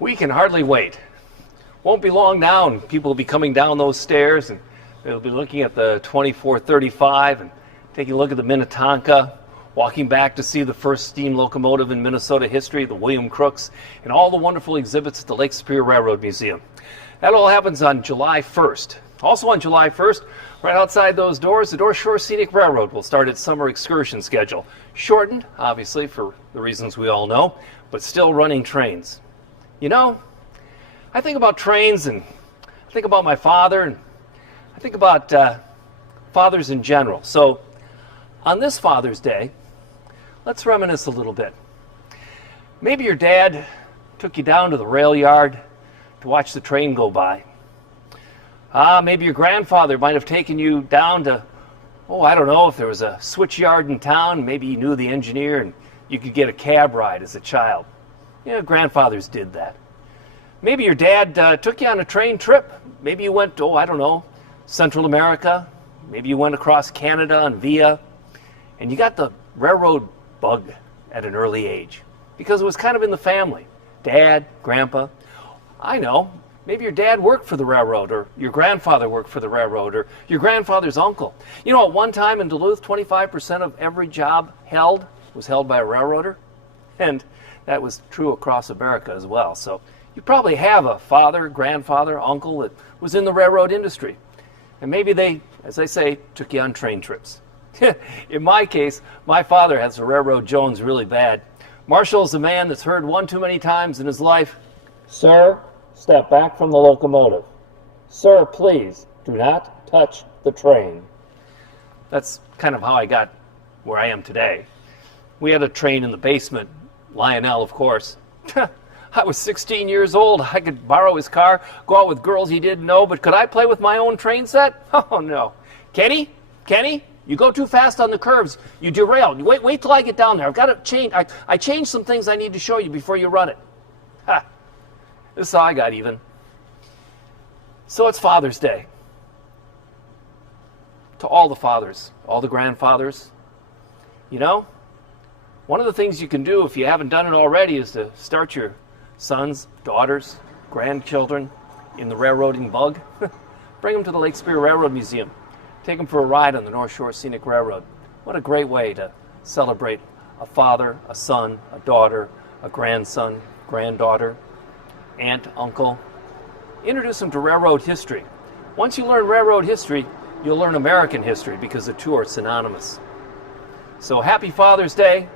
We can hardly wait. Won't be long now, and people will be coming down those stairs, and they'll be looking at the 2435 and taking a look at the Minnetonka, walking back to see the first steam locomotive in Minnesota history, the William Crooks, and all the wonderful exhibits at the Lake Superior Railroad Museum. That all happens on July 1st. Also on July 1st, right outside those doors, the North Shore Scenic Railroad will start its summer excursion schedule. Shortened, obviously, for the reasons we all know, but still running trains. You know, I think about trains, and I think about my father, and I think about fathers in general. So on this Father's Day, let's reminisce a little bit. Maybe your dad took you down to the rail yard to watch the train go by. Maybe your grandfather might have taken you down to, I don't know, if there was a switch yard in town, maybe you knew the engineer and you could get a cab ride as a child. Grandfathers did that. Maybe your dad took you on a train trip. Maybe you went to, I don't know, Central America. Maybe you went across Canada on Via, and you got the railroad bug at an early age because it was kind of in the family. Dad, grandpa. I know. Maybe your dad worked for the railroad, or your grandfather worked for the railroad, or your grandfather's uncle. At one time in Duluth, 25% of every job was held by a railroader. And that was true across America as well. So you probably have a father, grandfather, uncle that was in the railroad industry. And maybe they, as I say, took you on train trips. In my case, my father has the railroad Jones really bad. Marshall's a man that's heard one too many times in his life, "Sir, step back from the locomotive. Sir, please, do not touch the train." That's kind of how I got where I am today. We had a train in the basement, Lionel, of course. I was 16 years old. I could borrow his car, go out with girls he didn't know, but could I play with my own train set? Oh, no. Kenny, you go too fast on the curves. You derail. Wait till I get down there. I've got to change. I changed some things I need to show you before you run it. This is how I got even. So it's Father's Day. To all the fathers, all the grandfathers. One of the things you can do if you haven't done it already is to start your sons, daughters, grandchildren in the railroading bug. Bring them to the Lake Superior Railroad Museum. Take them for a ride on the North Shore Scenic Railroad. What a great way to celebrate a father, a son, a daughter, a grandson, granddaughter, aunt, uncle. Introduce them to railroad history. Once you learn railroad history, you'll learn American history because the two are synonymous. So happy Father's Day.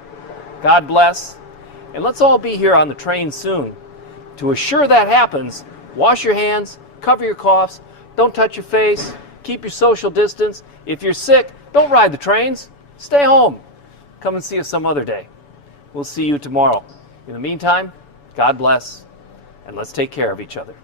God bless. And let's all be here on the train soon. To assure that happens, wash your hands, cover your coughs, don't touch your face, keep your social distance. If you're sick, don't ride the trains. Stay home. Come and see us some other day. We'll see you tomorrow. In the meantime, God bless, and let's take care of each other.